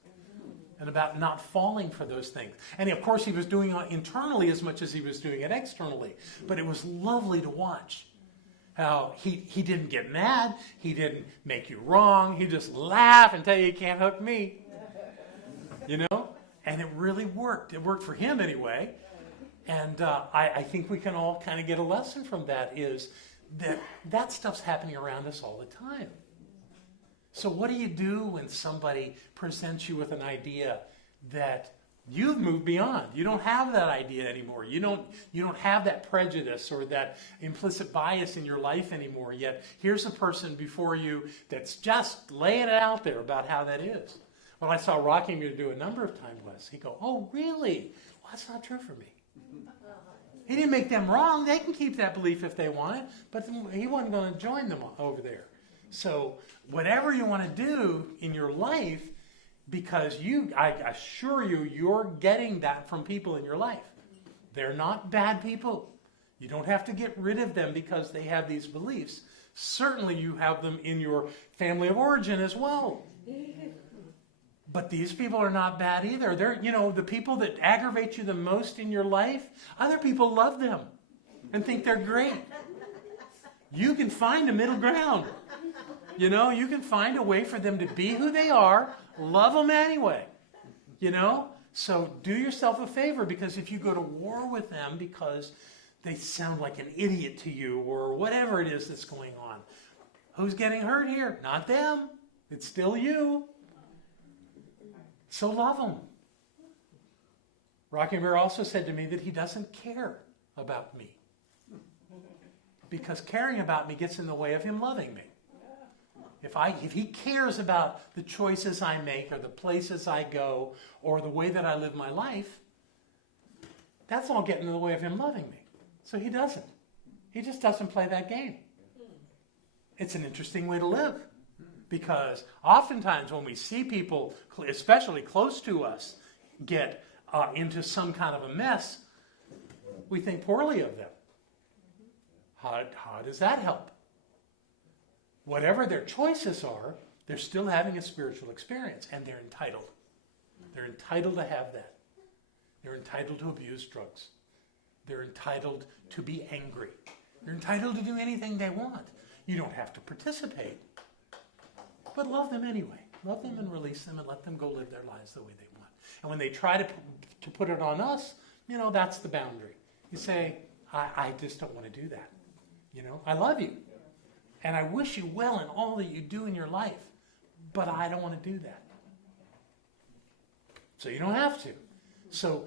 and about not falling for those things. And of course he was doing it internally as much as he was doing it externally. But it was lovely to watch how he didn't get mad. He didn't make you wrong. He just laughed and tell you can't hook me. You know? And it really worked. It worked for him anyway. And I think we can all kind of get a lesson from that, is that stuff's happening around us all the time. So what do you do when somebody presents you with an idea that you've moved beyond? You don't have that idea anymore. You don't have that prejudice or that implicit bias in your life anymore, yet here's a person before you that's just laying it out there about how that is. Well, I saw Rocky do a number of times less. He'd go, "Oh, really? Well, that's not true for me." He didn't make them wrong. They can keep that belief if they want it, but he wasn't going to join them over there. So whatever you want to do in your life, because I assure you, you're getting that from people in your life. They're not bad people. You don't have to get rid of them because they have these beliefs. Certainly you have them in your family of origin as well. But these people are not bad either. They're, the people that aggravate you the most in your life, other people love them and think they're great. You can find a middle ground. You can find a way for them to be who they are, love them anyway. So do yourself a favor, because if you go to war with them because they sound like an idiot to you or whatever it is that's going on, who's getting hurt here? Not them. It's still you. So love them. Rocky Bear also said to me that he doesn't care about me, because caring about me gets in the way of him loving me. If he cares about the choices I make or the places I go or the way that I live my life, that's all getting in the way of him loving me. So he doesn't. He just doesn't play that game. It's an interesting way to live, because oftentimes when we see people, especially close to us, get into some kind of a mess, we think poorly of them. How does that help? Whatever their choices are, they're still having a spiritual experience, and they're entitled. They're entitled to have that. They're entitled to abuse drugs. They're entitled to be angry. They're entitled to do anything they want. You don't have to participate, but love them anyway. Love them and release them and let them go live their lives the way they want. And when they try to put it on us, that's the boundary. You say, I just don't want to do that. I love you. And I wish you well in all that you do in your life, but I don't want to do that. So you don't have to. So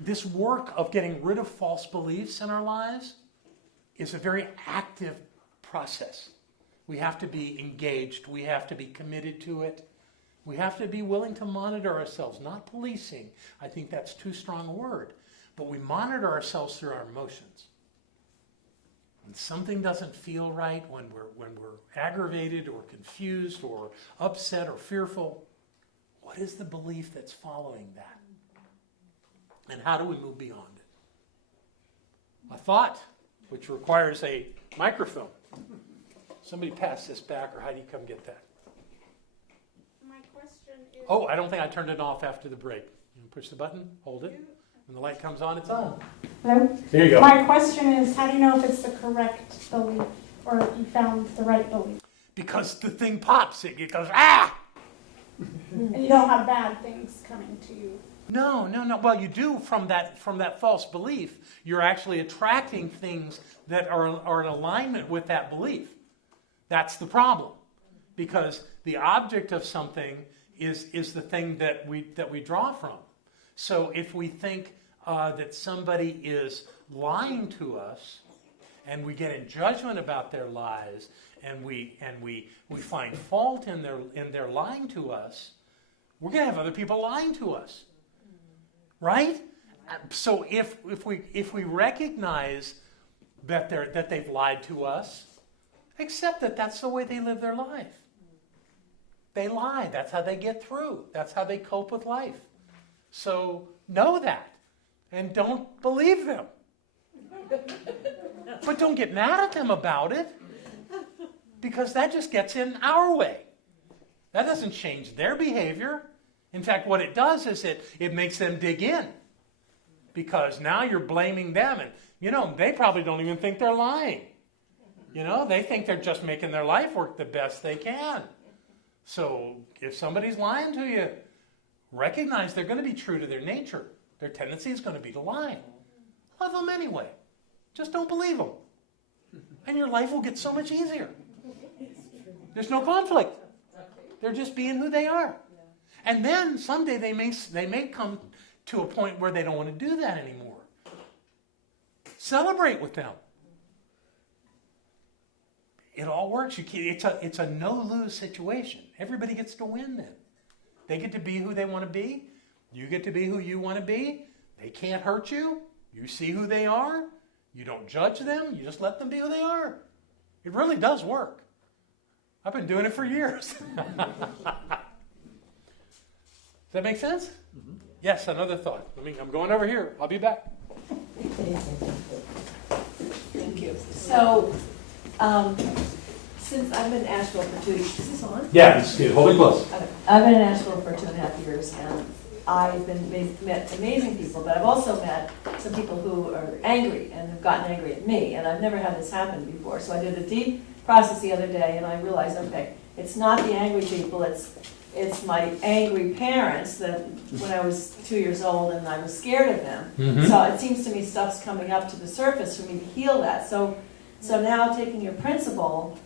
this work of getting rid of false beliefs in our lives is a very active process. We have to be engaged. We have to be committed to it. We have to be willing to monitor ourselves, not policing. I think that's too strong a word. But we monitor ourselves through our emotions. When something doesn't feel right, when we're aggravated or confused or upset or fearful, what is the belief that's following that? And how do we move beyond it? A thought, which requires a microphone. Somebody pass this back, or how do you come get that? My question is... Oh, I don't think I turned it off after the break. You push the button, hold it. When the light comes on, it's on. Hello? There you go. My question is, how do you know if it's the correct belief or if you found the right belief? Because the thing pops. It goes, ah! And you don't have bad things coming to you. No. Well, you do from that false belief. You're actually attracting things that are in alignment with that belief. That's the problem. Because the object of something is the thing that we draw from. So if we think that somebody is lying to us, and we get in judgment about their lies, and we find fault in their lying to us, we're going to have other people lying to us, right? So if we recognize that they've lied to us, accept that that's the way they live their life. They lie. That's how they get through. That's how they cope with life. So know that, and don't believe them. But don't get mad at them about it, because that just gets in our way. That doesn't change their behavior. In fact, what it does is it makes them dig in, because now you're blaming them, and they probably don't even think they're lying. They think they're just making their life work the best they can. So if somebody's lying to you, recognize they're going to be true to their nature. Their tendency is going to be to lie. Love them anyway. Just don't believe them. And your life will get so much easier. There's no conflict. They're just being who they are. And then someday they may come to a point where they don't want to do that anymore. Celebrate with them. It all works. It's a no-lose situation. Everybody gets to win then. They get to be who they want to be. You get to be who you want to be. They can't hurt you. You see who they are. You don't judge them. You just let them be who they are. It really does work. I've been doing it for years. Does that make sense? Mm-hmm. Yes, another thought. I'm going over here. I'll be back. Thank you. So, since I've been in Asheville for 2 years, is this on? Yeah, it's good. Hold it close. Okay. I've been in Asheville for 2.5 years, and I've met amazing people, but I've also met some people who are angry and have gotten angry at me, and I've never had this happen before. So I did a deep process the other day, and I realized, okay, it's not the angry people, it's it's my angry parents that when I was 2 years old and I was scared of them. Mhm. So it seems to me stuff's coming up to the surface for me to heal that. So now taking your principle,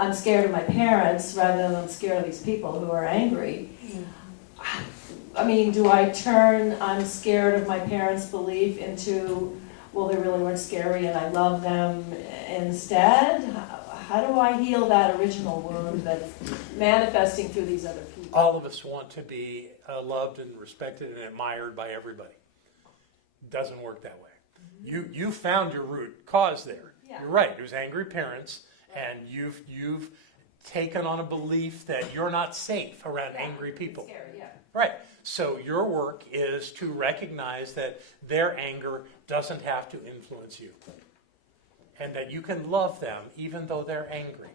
I'm scared of my parents rather than I'm scared of these people who are angry. I mean, do I turn I'm scared of my parents' belief into, well, they really weren't scary and I love them instead? How do I heal that original wound that's manifesting through these other people? All of us want to be loved and respected and admired by everybody. Doesn't work that way. You found your root cause there. Yeah. You're right. It was angry parents, and you've taken on a belief that you're not safe around angry people. It's scary, yeah. Right. So your work is to recognize that their anger doesn't have to influence you, and that you can love them even though they're angry.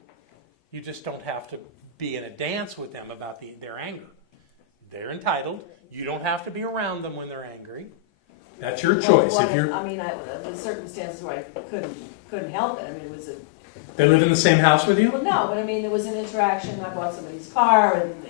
You just don't have to be in a dance with them about their anger. They're entitled. You don't have to be around them when they're angry. That's your choice. Well, If you're, the circumstances where I couldn't help it. I mean, it was a. they live in the same house with you? Well, no, but I mean, there was an interaction. I bought somebody's car, and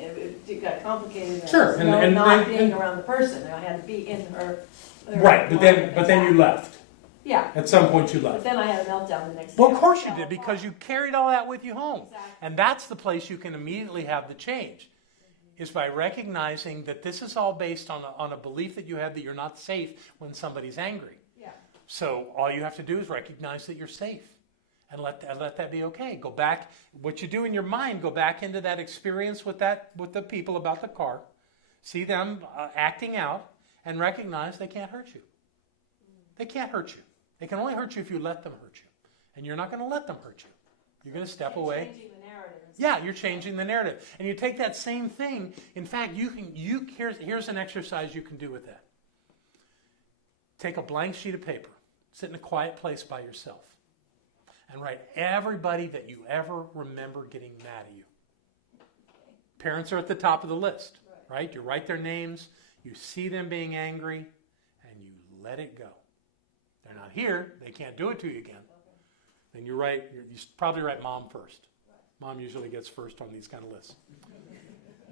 it got complicated. And Sure, there was not and- being around the person. I had to be in her. Right, but then you left. Yeah, At some point you but left. then I had a meltdown the next day. Well, of course you did, because you carried all that with you home. Exactly. And that's the place you can immediately have the change, is by recognizing that this is all based on a belief that you have that you're not safe when somebody's angry. Yeah. So all you have to do is recognize that you're safe, and let that be okay. Go back, what you do in your mind, go back into that experience with the people about the car, see them acting out, and recognize they can't hurt you. They can't hurt you. They can only hurt you if you let them hurt you. And you're not going to let them hurt you. You're going to step away. Changing the narrative. Yeah, you're changing the narrative. And you take that same thing. In fact, here's an exercise you can do with that. Take a blank sheet of paper. Sit in a quiet place by yourself. And write everybody that you ever remember getting mad at you. Parents are at the top of the list, right? You write their names. You see them being angry. And you let it go. They're not here. They can't do it to you again. Then you probably write mom first. Mom usually gets first on these kind of lists.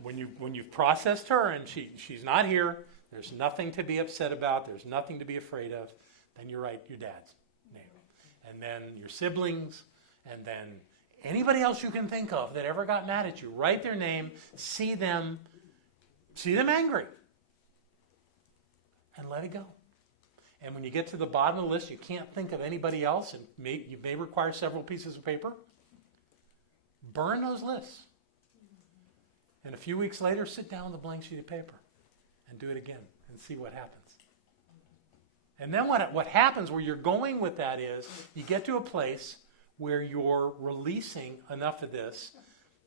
When you've processed her and she's not here, there's nothing to be upset about, there's nothing to be afraid of, then you write your dad's name. And then your siblings, and then anybody else you can think of that ever got mad at you. Write their name, see them angry, and let it go. And when you get to the bottom of the list, you can't think of anybody else, and you may require several pieces of paper. Burn those lists. And a few weeks later, sit down with a blank sheet of paper and do it again and see what happens. And then what happens where you're going with that is you get to a place where you're releasing enough of this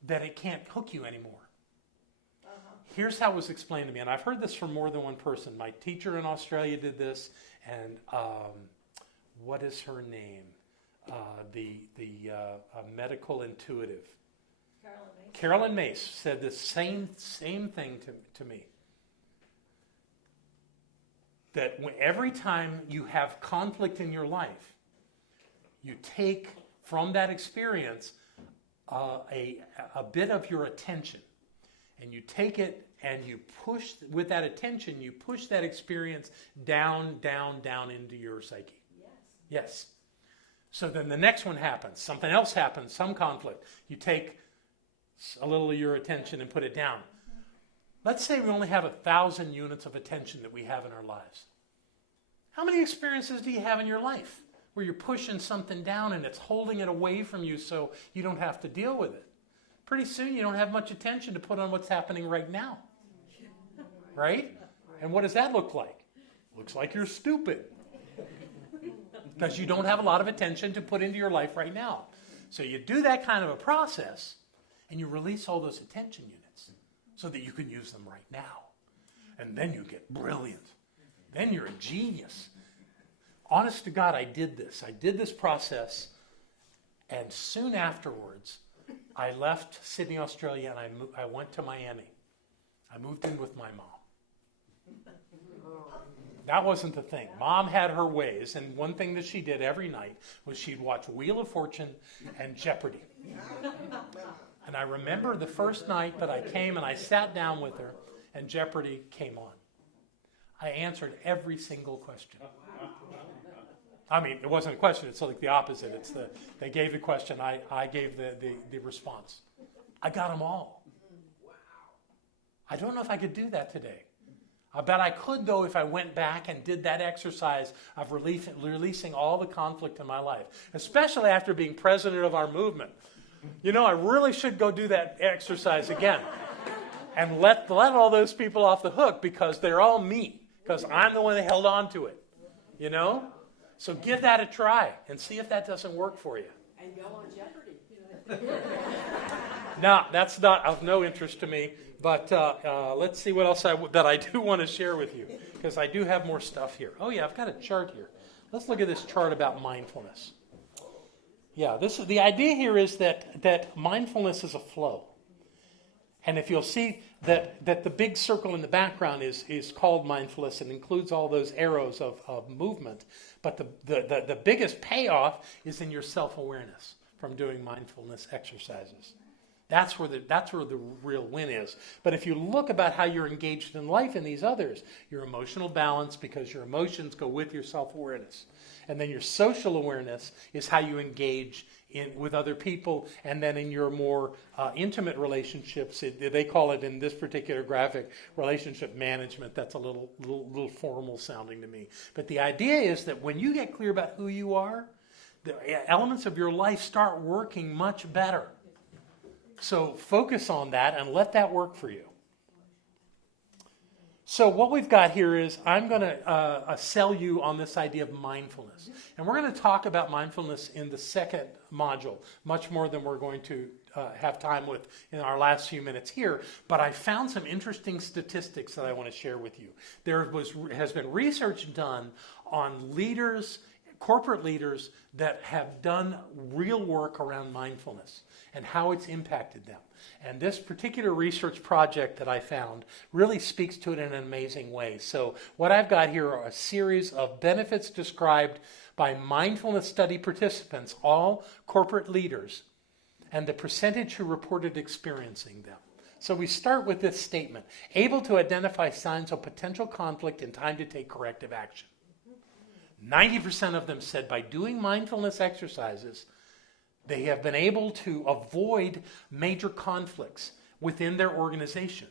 that it can't hook you anymore. Here's how it was explained to me, and I've heard this from more than one person. My teacher in Australia did this, and what is her name? The medical intuitive. Carolyn Mace said the same thing to me. That every time you have conflict in your life, you take from that experience a bit of your attention. And you take it and you push, with that attention, you push that experience down into your psyche. Yes. So then the next one happens. Something else happens, some conflict. You take a little of your attention and put it down. Let's say we only have 1,000 units of attention that we have in our lives. How many experiences do you have in your life where you're pushing something down and it's holding it away from you so you don't have to deal with it? Pretty soon you don't have much attention to put on what's happening right now. Right? And what does that look like? Looks like you're stupid. Because you don't have a lot of attention to put into your life right now. So you do that kind of a process and you release all those attention units so that you can use them right now. And then you get brilliant. Then you're a genius. Honest to God, I did this. I did this process, and soon afterwards, I left Sydney, Australia, and I went to Miami. I moved in with my mom. That wasn't the thing. Mom had her ways, and one thing that she did every night was she'd watch Wheel of Fortune and Jeopardy. And I remember the first night that I came and I sat down with her and Jeopardy came on. I answered every single question. I mean, it wasn't a question, it's like the opposite. They gave the question, I gave the response. I got them all. I don't know if I could do that today. I bet I could, though, if I went back and did that exercise of releasing all the conflict in my life, especially after being president of our movement. You know, I really should go do that exercise again and let all those people off the hook because they're all me, because I'm the one that held on to it, you know? So give that a try and see if that doesn't work for you. And go on Jeopardy. Now, that's not of no interest to me, but let's see what else that I do want to share with you, because I do have more stuff here. Oh, yeah, I've got a chart here. Let's look at this chart about mindfulness. Yeah, the idea here is that mindfulness is a flow. And if you'll see that the big circle in the background is called mindfulness and includes all those arrows of movement, but the biggest payoff is in your self-awareness from doing mindfulness exercises. That's where the real win is. But if you look about how you're engaged in life in these others, your emotional balance, because your emotions go with your self-awareness. And then your social awareness is how you engage with other people, and then in your more intimate relationships, they call it in this particular graphic relationship management. That's a little formal sounding to me. But the idea is that when you get clear about who you are, the elements of your life start working much better. So focus on that and let that work for you. So what we've got here is I'm going to sell you on this idea of mindfulness. And we're going to talk about mindfulness in the second module, much more than we're going to have time with in our last few minutes here. But I found some interesting statistics that I want to share with you. There has been research done on leaders, corporate leaders, that have done real work around mindfulness and how it's impacted them. And this particular research project that I found really speaks to it in an amazing way. So what I've got here are a series of benefits described by mindfulness study participants, all corporate leaders, and the percentage who reported experiencing them. So we start with this statement: able to identify signs of potential conflict in time to take corrective action. 90% of them said by doing mindfulness exercises, they have been able to avoid major conflicts within their organization.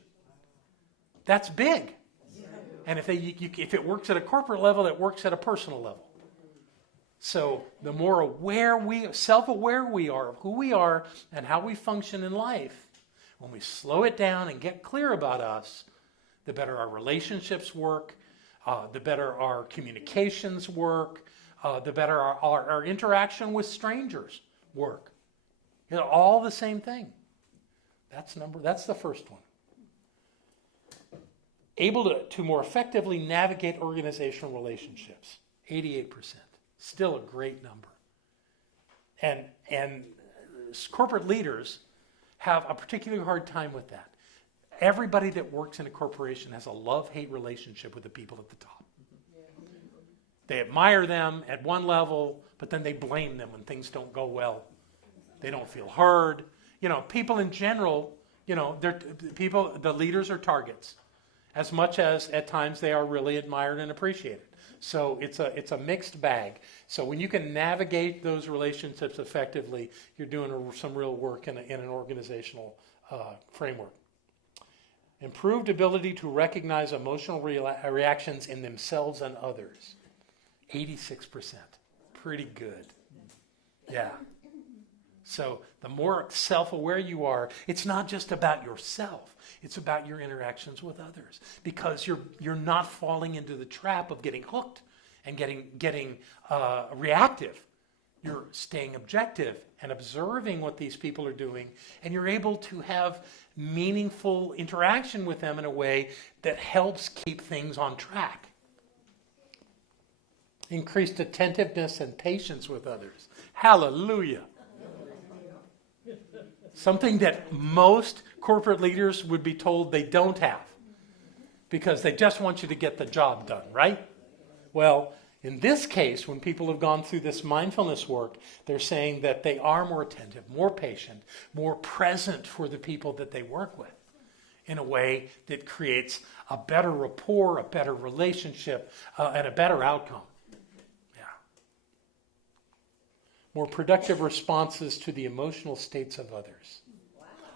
That's big. And if it works at a corporate level, it works at a personal level. So the more self-aware we are of who we are and how we function in life, when we slow it down and get clear about us, the better our relationships work, the better our communications work, the better our interaction with strangers work. You know, all the same thing. That's the first one. Able to more effectively navigate organizational relationships. 88%. Still a great number. And corporate leaders have a particularly hard time with that. Everybody that works in a corporation has a love-hate relationship with the people at the top. They admire them at one level, but then they blame them when things don't go well. They don't feel heard. You know, people in general, you know, the leaders are targets, as much as at times they are really admired and appreciated. So it's a mixed bag. So when you can navigate those relationships effectively, you're doing some real work in an organizational framework. Improved ability to recognize emotional reactions in themselves and others. 86%. Pretty good. Yeah. So the more self-aware you are, it's not just about yourself. It's about your interactions with others. Because you're not falling into the trap of getting hooked and getting reactive. You're staying objective and observing what these people are doing, and you're able to have meaningful interaction with them in a way that helps keep things on track. Increased attentiveness and patience with others. Hallelujah. Something that most corporate leaders would be told they don't have, because they just want you to get the job done, right? Well, In this case, when people have gone through this mindfulness work, they're saying that they are more attentive, more patient, more present for the people that they work with in a way that creates a better rapport, a better relationship, and a better outcome. Yeah. More productive responses to the emotional states of others.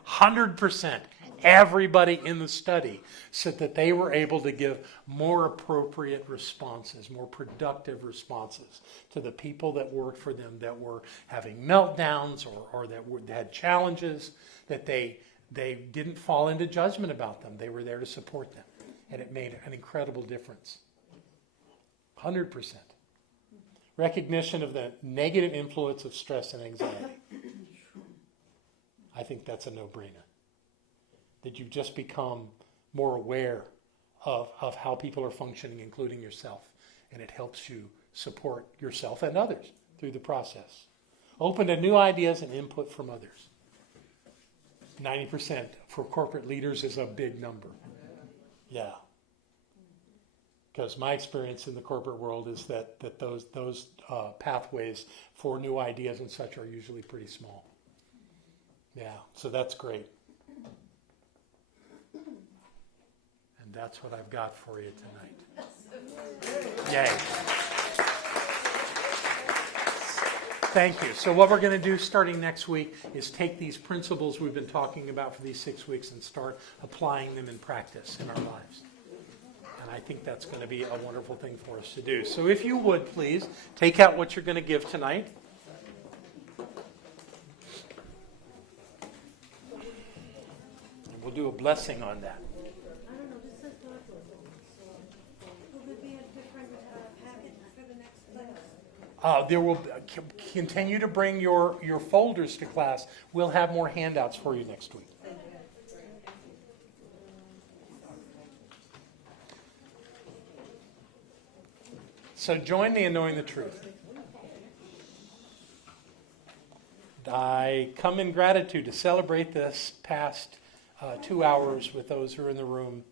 100%. Everybody in the study said that they were able to give more appropriate responses, more productive responses to the people that worked for them that were having meltdowns or that had challenges, that they didn't fall into judgment about them. They were there to support them. And it made an incredible difference. 100%. Recognition of the negative influence of stress and anxiety. I think that's a no-brainer. That you've just become more aware of how people are functioning, including yourself. And it helps you support yourself and others through the process. Open to new ideas and input from others. 90% for corporate leaders is a big number. Yeah. Because my experience in the corporate world is that those pathways for new ideas and such are usually pretty small. Yeah, so that's great. And that's what I've got for you tonight. Yay. Thank you. So what we're going to do starting next week is take these principles we've been talking about for these 6 weeks and start applying them in practice in our lives. And I think that's going to be a wonderful thing for us to do. So if you would, please, take out what you're going to give tonight. And we'll do a blessing on that. There will continue to bring your folders to class. We'll have more handouts for you next week. So join me in knowing the truth. I come in gratitude to celebrate this past 2 hours with those who are in the room,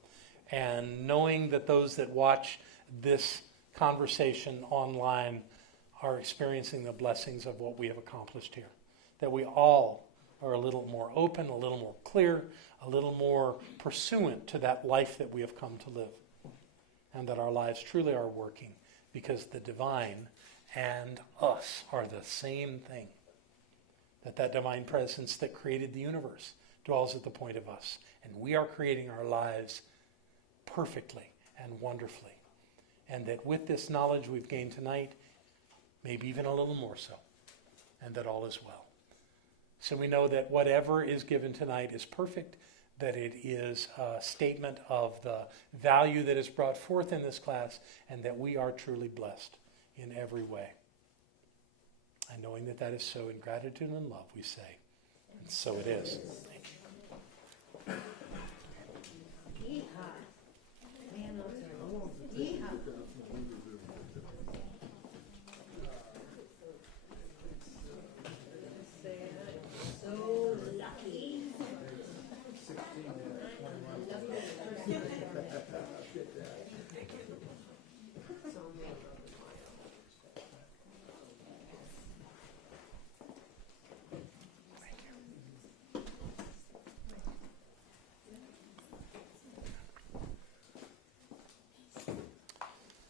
and knowing that those that watch this conversation online are experiencing the blessings of what we have accomplished here. That we all are a little more open, a little more clear, a little more pursuant to that life that we have come to live. And that our lives truly are working because the divine and us are the same thing. That divine presence that created the universe dwells at the point of us. And we are creating our lives perfectly and wonderfully. And that with this knowledge we've gained tonight, maybe even a little more so, and that all is well. So we know that whatever is given tonight is perfect, that it is a statement of the value that is brought forth in this class, and that we are truly blessed in every way. And knowing that that is so, in gratitude and love, we say, and so it is. Thank you.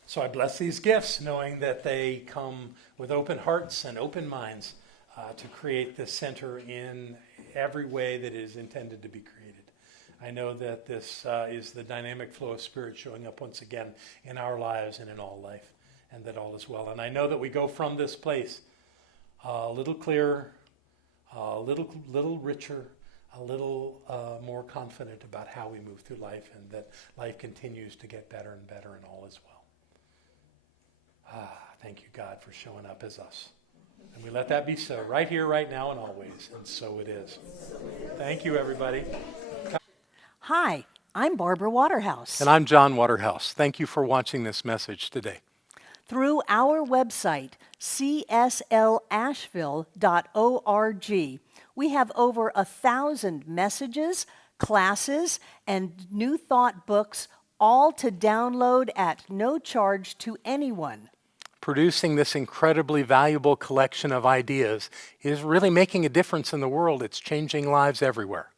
So I bless these gifts, knowing that they come with open hearts and open minds to create this center in every way that it is intended to be created. I know that this is the dynamic flow of Spirit showing up once again in our lives and in all life, and that all is well. And I know that we go from this place a little clearer, a little richer, a little more confident about how we move through life, and that life continues to get better and better, and all is well. Thank you, God, for showing up as us. And we let that be so, right here, right now, and always. And so it is. Thank you, everybody. Hi, I'm Barbara Waterhouse. And I'm John Waterhouse. Thank you for watching this message today. Through our website, cslasheville.org, we have over 1,000 messages, classes, and New Thought books, all to download at no charge to anyone. producing this incredibly valuable collection of ideas is really making a difference in the world. It's changing lives everywhere.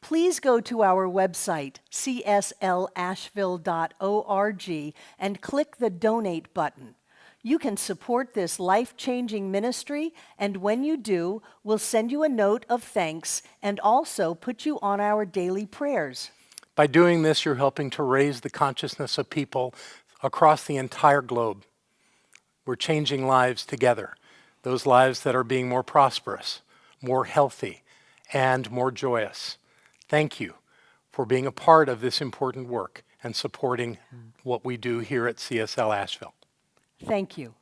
Please go to our website, cslasheville.org, and click the Donate button. You can support this life-changing ministry, and when you do, we'll send you a note of thanks and also put you on our daily prayers. By doing this, you're helping to raise the consciousness of people across the entire globe. We're changing lives together, those lives that are being more prosperous, more healthy, and more joyous. Thank you for being a part of this important work and supporting what we do here at CSL Asheville. Thank you.